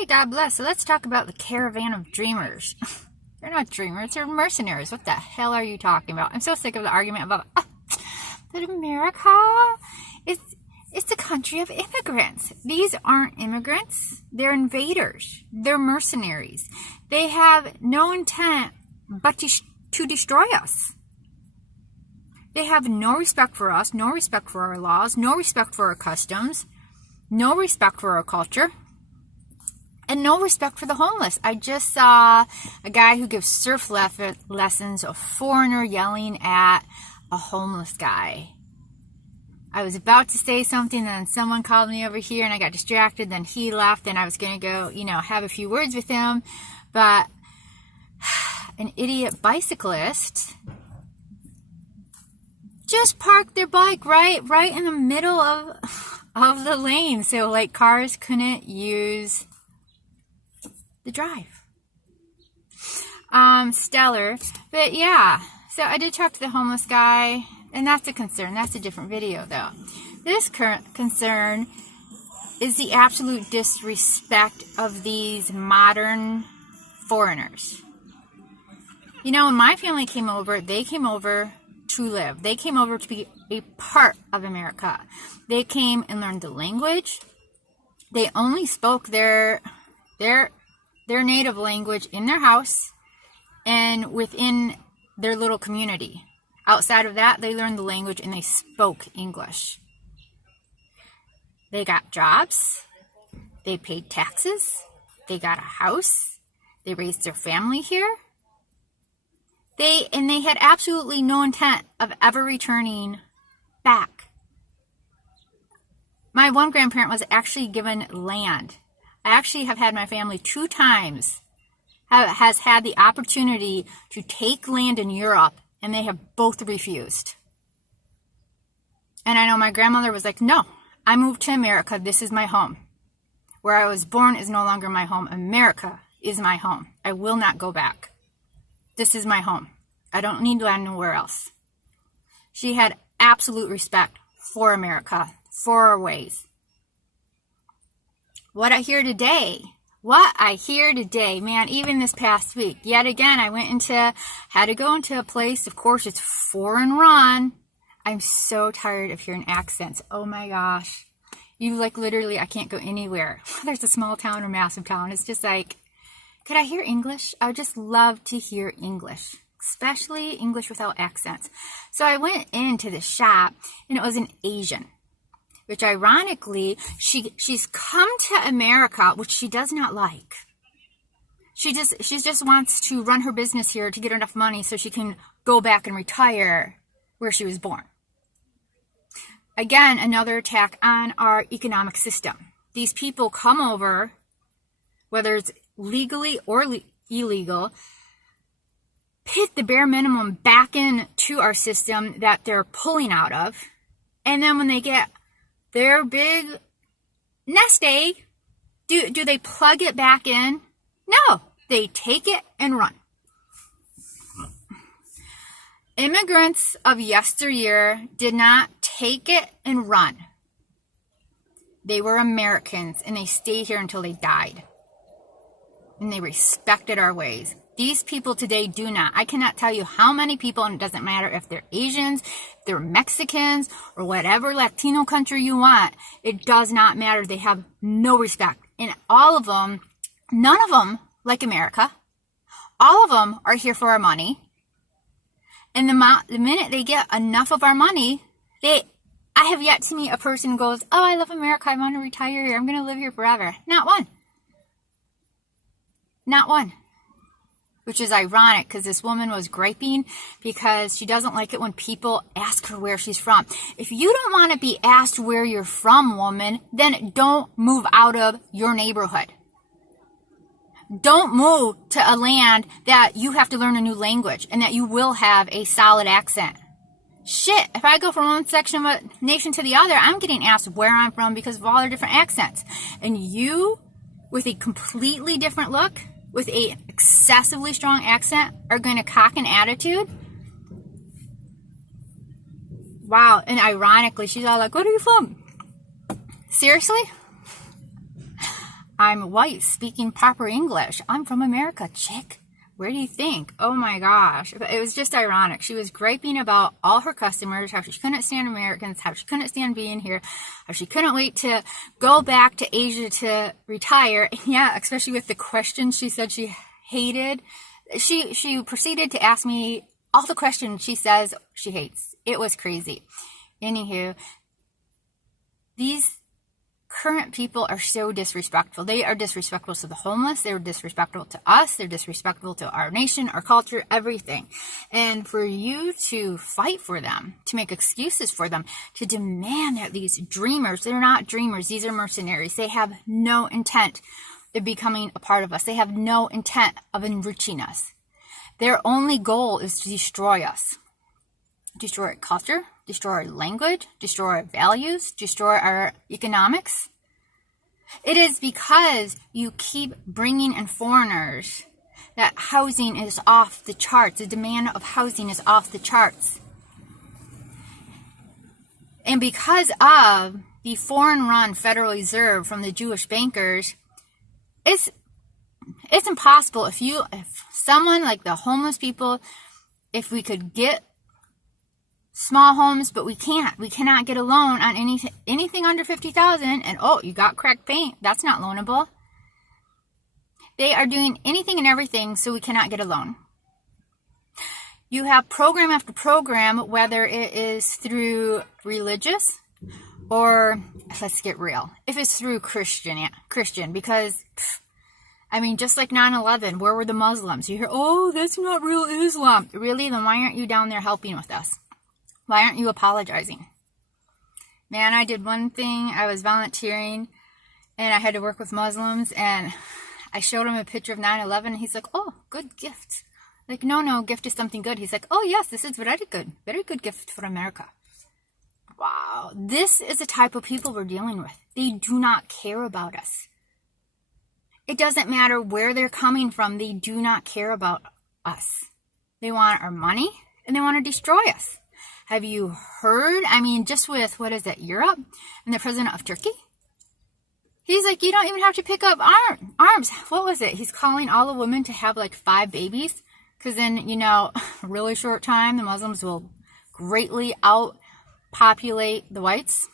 Hi, God bless. So let's talk about the caravan of dreamers. They're not dreamers, they're mercenaries. What the hell are you talking about? I'm so sick of the argument about that America is the country of immigrants. These aren't immigrants. They're invaders. They're mercenaries. They have no intent but to destroy us. They have no respect for us, no respect for our laws, no respect for our customs, no respect for our culture, and no respect for the homeless. I just saw a guy who gives surf lessons, a foreigner yelling at a homeless guy. I was about to say something, then someone called me over here and I got distracted. Then he left and I was going to go, have a few words with him. But an idiot bicyclist just parked their bike right in the middle of the lane. So like cars couldn't use the drive. Stellar. But yeah, so I did talk to the homeless guy, and that's a concern. That's a different video though. This current concern is the absolute disrespect of these modern foreigners. When my family came over, they came over to live. They came over to be a part of America. They came and learned the language. They only spoke their native language in their house and within their little community. Outside of that, they learned the language and they spoke English. They got jobs. They paid taxes. They got a house. They raised their family here. They had absolutely no intent of ever returning back. My one grandparent was actually given land. I actually have had my family 2 times has had the opportunity to take land in Europe, and they have both refused. And I know my grandmother was like, no, I moved to America. This is my home. Where I was born is no longer my home. America is my home. I will not go back. This is my home. I don't need land nowhere else. She had absolute respect for America, for our ways. What I hear today, man, even this past week, yet again, had to go into a place, of course, it's foreign run. I'm so tired of hearing accents. Oh my gosh. Literally, I can't go anywhere. Whether it's a small town or massive town. It's just like, could I hear English? I would just love to hear English, especially English without accents. So I went into the shop and it was an Asian, which ironically, she's come to America, which she does not like. She just wants to run her business here to get enough money so she can go back and retire where she was born. Again, another attack on our economic system. These people come over, whether it's legally or illegal, put the bare minimum back into our system that they're pulling out of. And then when they get their big nest egg, do they plug it back in? No, they take it and run. Immigrants of yesteryear did not take it and run. They were Americans and they stayed here until they died. And they respected our ways. These people today do not. I cannot tell you how many people, and it doesn't matter if they're Asians, if they're Mexicans, or whatever Latino country you want. It does not matter. They have no respect. And all of them, none of them like America. All of them are here for our money. And the minute they get enough of our money, I have yet to meet a person who goes, oh, I love America. I want to retire here. I'm going to live here forever. Not one. Not one. Which is ironic because this woman was griping because she doesn't like it when people ask her where she's from. If you don't want to be asked where you're from, woman, then don't move out of your neighborhood. Don't move to a land that you have to learn a new language and that you will have a solid accent. Shit, if I go from one section of a nation to the other, I'm getting asked where I'm from because of all their different accents. And you, with a completely different look, with a excessively strong accent, are going to cock an attitude? Wow. And ironically, she's all like, where are you from? Seriously? I'm white, speaking proper English. I'm from America, chick. Where do you think? Oh my gosh. It was just ironic. She was griping about all her customers, how she couldn't stand Americans, how she couldn't stand being here, how she couldn't wait to go back to Asia to retire. Yeah, especially with the questions she said she hated. She proceeded to ask me all the questions she says she hates. It was crazy. Anywho, these current people are so disrespectful. They are disrespectful to the homeless. They're disrespectful to us. They're disrespectful to our nation, our culture, everything. And for you to fight for them, to make excuses for them, to demand that these dreamers, they're not dreamers. These are mercenaries. They have no intent of becoming a part of us. They have no intent of enriching us. Their only goal is to destroy us. Destroy our culture, destroy our language, destroy our values, destroy our economics. It is because you keep bringing in foreigners that housing is off the charts. The demand of housing is off the charts. And because of the foreign-run Federal Reserve from the Jewish bankers, it's impossible if someone like the homeless people, if we could get small homes, but we can't. We cannot get a loan on anything under $50,000. And oh, you got cracked paint. That's not loanable. They are doing anything and everything so we cannot get a loan. You have program after program, whether it is through religious or, let's get real, if it's through Christian, because I mean, just like 9/11, where were the Muslims? You hear, oh, that's not real Islam. Really? Then why aren't you down there helping with us? Why aren't you apologizing? Man, I did one thing. I was volunteering, and I had to work with Muslims, and I showed him a picture of 9/11. He's like, oh, good gift. Like, no, gift is something good. He's like, oh, yes, this is very good gift for America. Wow, this is the type of people we're dealing with. They do not care about us. It doesn't matter where they're coming from. They do not care about us. They want our money, and they want to destroy us. Have you heard? I mean, just with, Europe and the president of Turkey? He's like, you don't even have to pick up arms. What was it? He's calling all the women to have like 5 babies. Because in, a really short time, the Muslims will greatly outpopulate the whites.